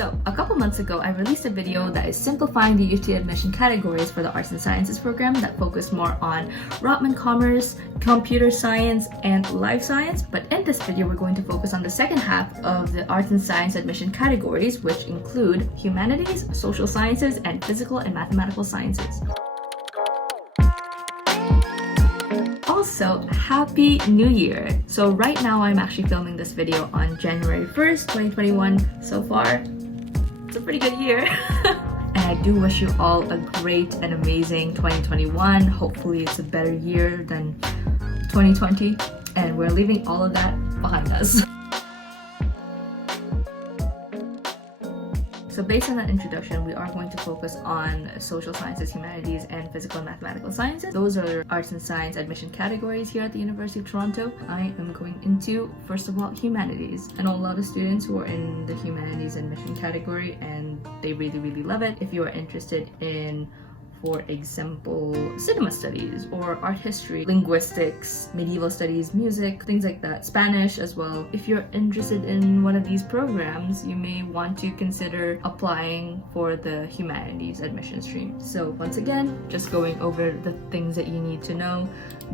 So, a couple months ago, I released a video that is simplifying the UofT admission categories for the Arts and Sciences program that focus more on Rotman Commerce, Computer Science, and Life Science. But in this video, we're going to focus on the second half of the Arts and Science admission categories, which include Humanities, Social Sciences, and Physical and Mathematical Sciences. Also, Happy New Year! So right now, I'm actually filming this video on January 1st, 2021. So far, it's a pretty good year. And I do wish you all a great and amazing 2021. Hopefully it's a better year than 2020. And we're leaving all of that behind us. So based on that introduction, we are going to focus on social sciences, humanities, and physical and mathematical sciences. Those are arts and science admission categories here at the University of Toronto. I am going into, first of all, humanities. I know a lot of students who are in the humanities admission category and they really love it. If you are interested in, for example, cinema studies or art history, linguistics, medieval studies, music, things like that, Spanish as well. If you're interested in one of these programs, you may want to consider applying for the humanities admission stream. So once again, just going over the things that you need to know.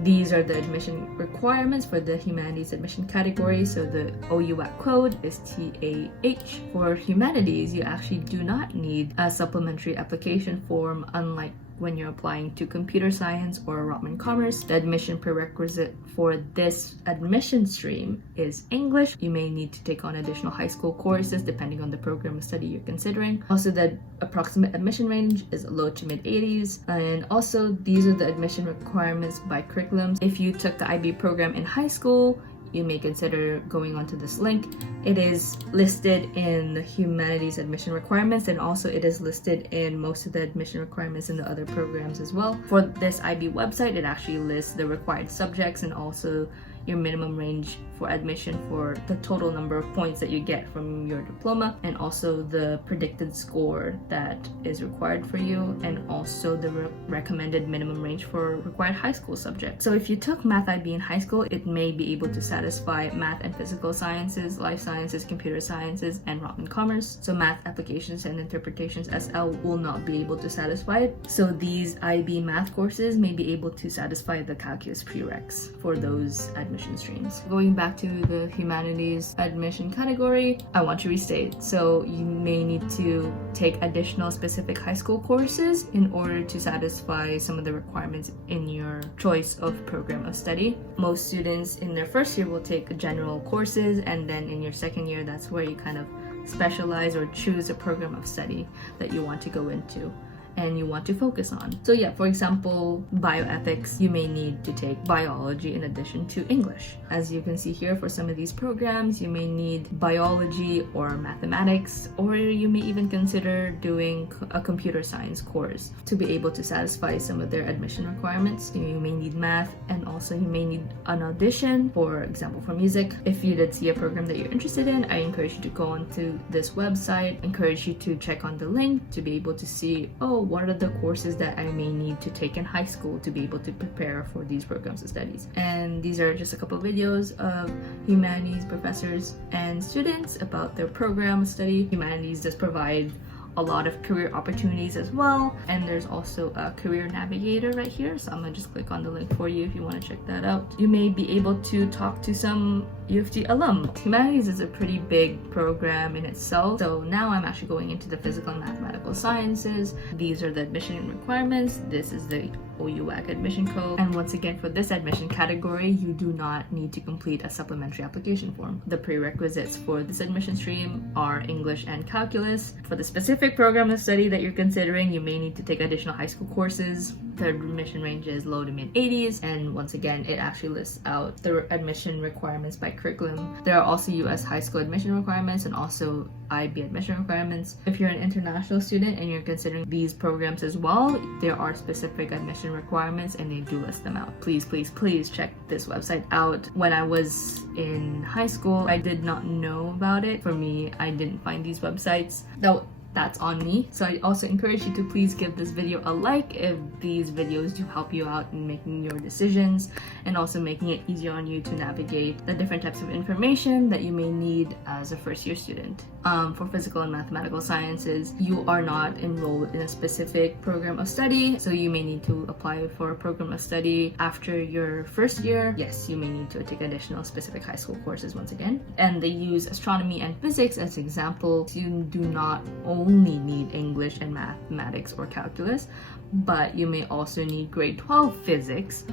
These are the admission requirements for the humanities admission category. So the OUAC code is TAH. For humanities, you actually do not need a supplementary application form, unlike when you're applying to computer science or Rotman Commerce. The admission prerequisite for this admission stream is English. You may need to take on additional high school courses depending on the program of study you're considering. Also, the approximate admission range is low to mid 80s. And also, these are the admission requirements by curriculums. If you took the IB program in high school, you may consider going onto this link. It is listed in the humanities admission requirements, and also it is listed in most of the admission requirements in the other programs as well. For this IB website, it actually lists the required subjects and also your minimum range for admission for the total number of points that you get from your diploma, and also the predicted score that is required for you, and also the recommended minimum range for required high school subjects. So if you took Math IB in high school, it may be able to satisfy Math and Physical Sciences, Life Sciences, Computer Sciences, and Rotman Commerce. So Math Applications and Interpretations SL will not be able to satisfy it. So these IB math courses may be able to satisfy the calculus prereqs for those admission streams. Going back to the humanities admission category, I want to restate. So you may need to take additional specific high school courses in order to satisfy some of the requirements in your choice of program of study. Most students in their first year will take general courses, and then in your second year, that's where you kind of specialize or choose a program of study that you want to go into and you want to focus on. So yeah, for example, bioethics, you may need to take biology in addition to English. As you can see here, for some of these programs, you may need biology or mathematics, or you may even consider doing a computer science course to be able to satisfy some of their admission requirements. You may need math, and also you may need an audition, for example, for music. If you did see a program that you're interested in, I encourage you to go onto this website, encourage you to check on the link to be able to see, oh, what are the courses that I may need to take in high school to be able to prepare for these programs of studies. And these are just a couple of videos of humanities professors and students about their program of study. Humanities does provide a lot of career opportunities as well, and there's also a career navigator right here, so I'm gonna just click on the link for you if you want to check that out. You may be able to talk to some UofT alum. Humanities is a pretty big program in itself, so now I'm actually going into the physical and mathematical sciences. These are the admission requirements. This is the OUAC admission code, and once again, for this admission category, you do not need to complete a supplementary application form. The prerequisites for this admission stream are English and calculus. For the specific program of study that you're considering, you may need to take additional high school courses. The admission range is low to mid 80s, and once again, it actually lists out the admission requirements by curriculum. There are also US high school admission requirements and also IB admission requirements. If you're an international student and you're considering these programs as well, there are specific admission requirements and they do list them out. Please check this website out. When I was in high school, I did not know about it. For me, I didn't find these websites. Though that's on me. So I also encourage you to please give this video a like if these videos do help you out in making your decisions and also making it easier on you to navigate the different types of information that you may need as a first-year student. For physical and mathematical sciences, you are not enrolled in a specific program of study, so you may need to apply for a program of study after your first year. Yes, you may need to take additional specific high school courses once again. And they use astronomy and physics as examples. You do not only need English and mathematics or calculus, but you may also need grade 12 physics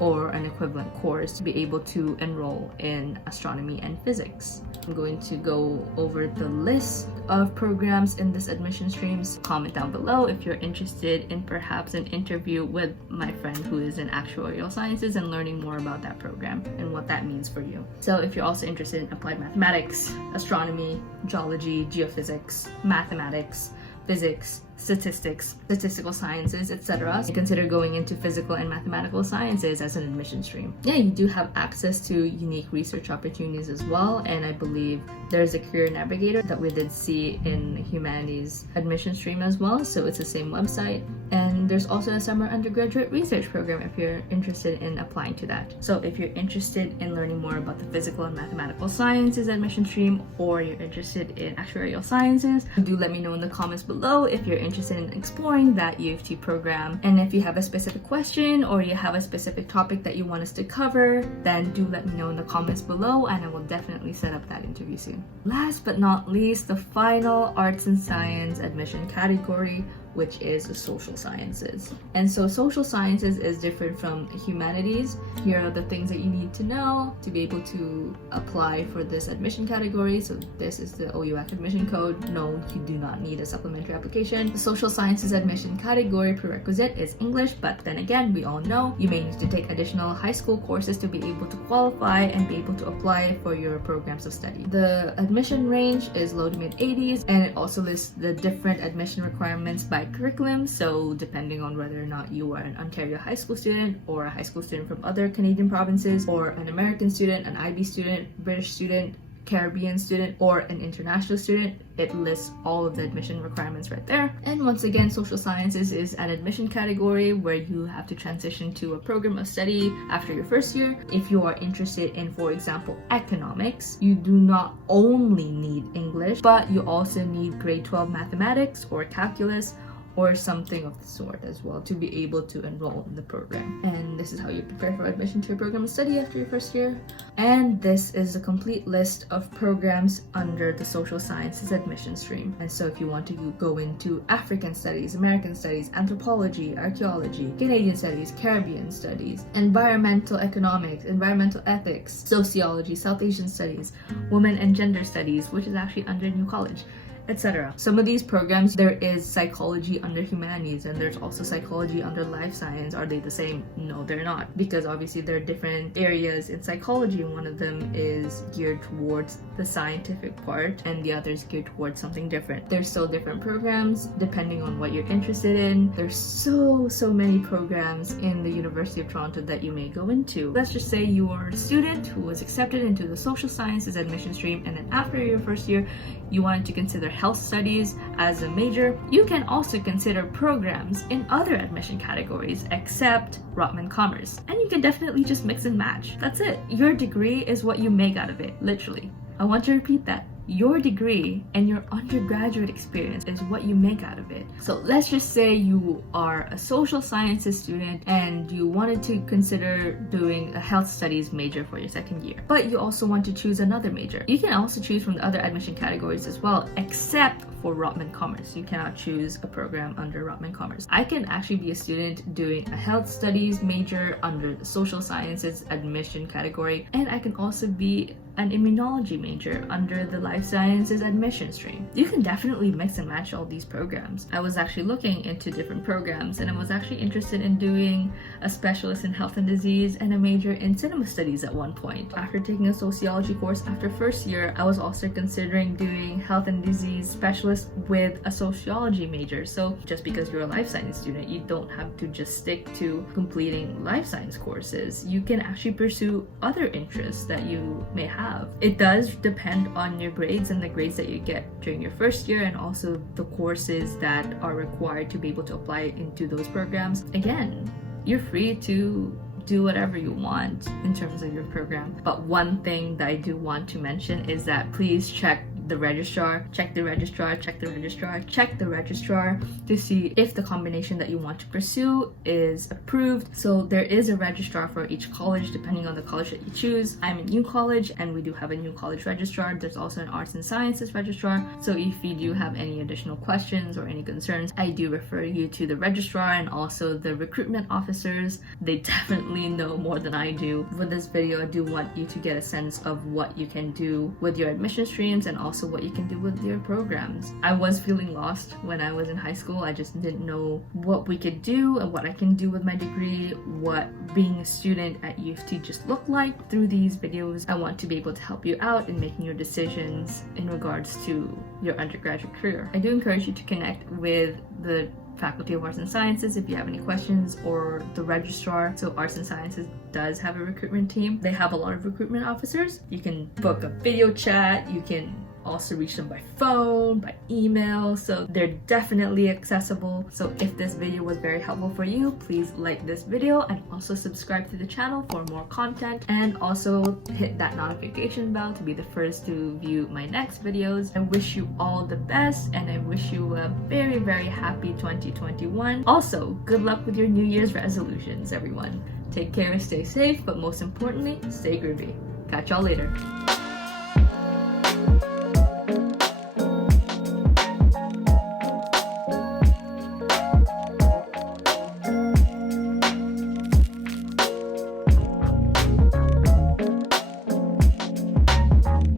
or an equivalent course to be able to enroll in astronomy and physics. I'm going to go over the list of programs in this admission streams. Comment down below if you're interested in perhaps an interview with my friend who is in actuarial sciences and learning more about that program and what that means for you. So if you're also interested in applied mathematics, astronomy, geology, geophysics, mathematics, physics, statistics, statistical sciences, etc., consider going into physical and mathematical sciences as an admission stream. Yeah, you do have access to unique research opportunities as well, and I believe there's a career navigator that we did see in humanities admission stream as well, so it's the same website. And there's also a summer undergraduate research program if you're interested in applying to that. So if you're interested in learning more about the physical and mathematical sciences admission stream, or you're interested in actuarial sciences, do let me know in the comments below if you're interested in exploring that UofT program. And if you have a specific question or you have a specific topic that you want us to cover, then do let me know in the comments below and I will definitely set up that interview soon. Last but not least, the final arts and science admission category, which is the social sciences. And so social sciences is different from humanities. Here are the things that you need to know to be able to apply for this admission category. So this is the OUAC admission code. No, you do not need a supplementary application. The social sciences admission category prerequisite is English, but then again, we all know you may need to take additional high school courses to be able to qualify and be able to apply for your programs of study. The admission range is low to mid 80s, and it also lists the different admission requirements by curriculum. So depending on whether or not you are an Ontario high school student or a high school student from other Canadian provinces, or an American student, an IB student, British student, Caribbean student, or an international student, it lists all of the admission requirements right there. And once again, social sciences is an admission category where you have to transition to a program of study after your first year. If you are interested in, for example, economics, you do not only need English, but you also need grade 12 mathematics or calculus or something of the sort as well to be able to enroll in the program. And this is how you prepare for admission to your program of study after your first year. And this is a complete list of programs under the social sciences admission stream. And so if you want to go into African studies, American studies, anthropology, archaeology, Canadian studies, Caribbean studies, environmental economics, environmental ethics, sociology, South Asian studies, women and gender studies, which is actually under New College, etc. Some of these programs, there is psychology under humanities and there's also psychology under life science. Are they the same? No, they're not, because obviously there are different areas in psychology. One of them is geared towards the scientific part and the other is geared towards something different. There's so different programs depending on what you're interested in. There's so many programs in the University of Toronto that you may go into. Let's just say you are a student who was accepted into the social sciences admission stream, and then after your first year you wanted to consider health studies as a major. You can also consider programs in other admission categories except Rotman Commerce, and you can definitely just mix and match. That's it. Your degree is what you make out of it, literally. I want to repeat that. Your degree and your undergraduate experience is what you make out of it. So let's just say you are a social sciences student and you wanted to consider doing a health studies major for your second year, but you also want to choose another major. You can also choose from the other admission categories as well, except for Rotman Commerce. You cannot choose a program under Rotman Commerce. I can actually be a student doing a health studies major under the social sciences admission category, and I can also be an immunology major under the life sciences admission stream. You can definitely mix and match all these programs. I was actually looking into different programs and I was actually interested in doing a specialist in health and disease and a major in cinema studies at one point. After taking a sociology course after first year, I was also considering doing health and disease specialist with a sociology major. So just because you're a life science student, you don't have to just stick to completing life science courses. You can actually pursue other interests that you may have have. It does depend on your grades and the grades that you get during your first year, and also the courses that are required to be able to apply into those programs. Again, you're free to do whatever you want in terms of your program. But one thing that I do want to mention is that please check the registrar, check the registrar, check the registrar, check the registrar to see if the combination that you want to pursue is approved. So there is a registrar for each college depending on the college that you choose. I'm in New College and we do have a New College registrar. There's also an Arts and Sciences registrar. So if you do have any additional questions or any concerns, I do refer you to the registrar and also the recruitment officers. They definitely know more than I do. For this video, I do want you to get a sense of what you can do with your admission streams and also what you can do with your programs. I was feeling lost when I was in high school. I just didn't know what we could do and what I can do with my degree, what being a student at UofT just looked like. Through these videos, I want to be able to help you out in making your decisions in regards to your undergraduate career. I do encourage you to connect with the Faculty of Arts and Sciences if you have any questions, or the registrar. So Arts and Sciences does have a recruitment team. They have a lot of recruitment officers. You can book a video chat, you can also reach them by phone, by email, so they're definitely accessible. So if this video was very helpful for you, please like this video and also subscribe to the channel for more content, and also hit that notification bell to be the first to view my next videos. I wish you all the best and I wish you a very, very happy 2021. Also, good luck with your New Year's resolutions, everyone. Take care, stay safe, but most importantly, stay groovy. Catch y'all later.